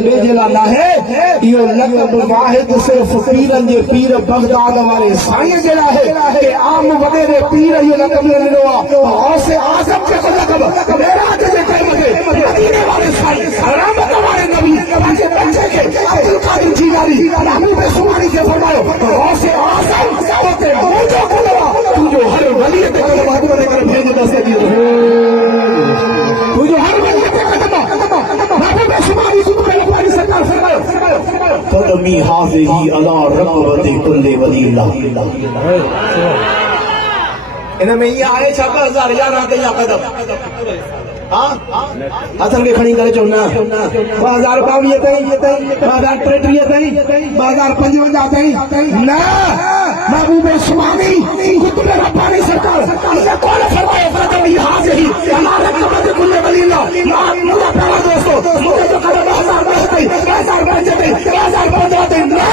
जिला ना है यो लक़ब वाहिद सिर्फ पीरन जे पीर बगदाद वाले साईं जिला है कि आम वडेरे पीर यो लक़ब ॾिनो आहे गौसे आज़म खे लक़ब मेराज जे टाइम ते मदीने वाले साईं रहमत वाले नबी पंहिंजे बच्चे खे अब्दुल कादिर जीलानी रामी बेसुमारी खे फरमायो गौसे आज़म ते मुंहिंजो कलमा तुंहिंजो हर वली ते कलमा करे भेज दसे दी तुंहिंजो हर वली ते कलमा रामी बेसुमारी कदमी हाज़िरी अला रक़बति कुल्ले वलील्लाह। इनमें ये आए 2011 ते या कदम हाँ असल के खणी करे चौना 2022 ताईं 2033 ताईं 2055 ताईं ना महबूब उस्मानी कुतुब रब्बानी सरकार इसे कौन फरमाए कदमी हाज़िरी अला रक़बति कुल्ले वलील्लाह। मेरा प्यारा दोस्तों मुझे जो कदम 2015 ना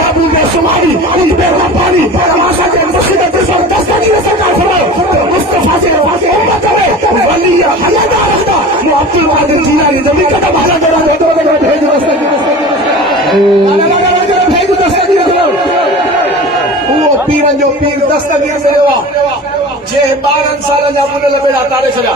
महबूब उस्मानी कुतुब रब्बानी तमाशा के मुसीबत से दस्तगीर सरकार फरमाओ मुस्तफा से उम्मत करे वली हयात अब्दुल कादिर जीलानी जब कदम हाथ दे रहा तो भेज दस्तगीर वो पीरन जो पीर दस्तगीर से हुआ जे 12 साल जा मुनल बेड़ा तारे छड़ा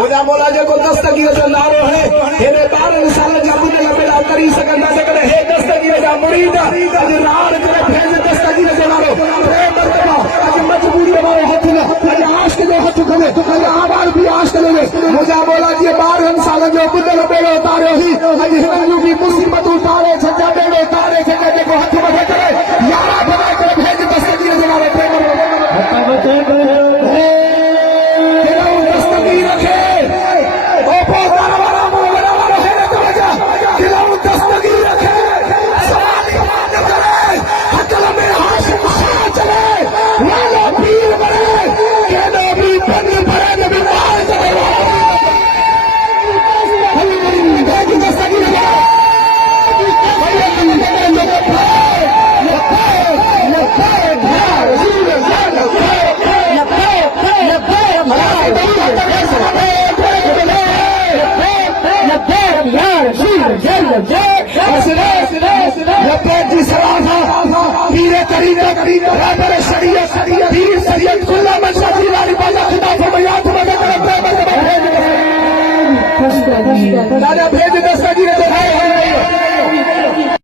मुझा मौला जो दस्तगीर जो नारो है हेरे 12 साल जा मुनल बेड़ा तरी सकंदा सकड़े हे दस्तगीर जा मुरीद अज रार करे भेज दस्तगीर जो नारो रे मर्तबा अज मजबूरी वारो हथ न अज आशिक जो हथ खले अज आवाज भी आशिक ले मुझा मौला जी 12 साल जो मुनल बेड़ो तारे ही अज हिन भी मुसीबत उतारे छजा बेड़ो तारे छजा देखो हथ मथे करे यारा बना करे भेज दस्तगीर जो नारो प्रेम दादा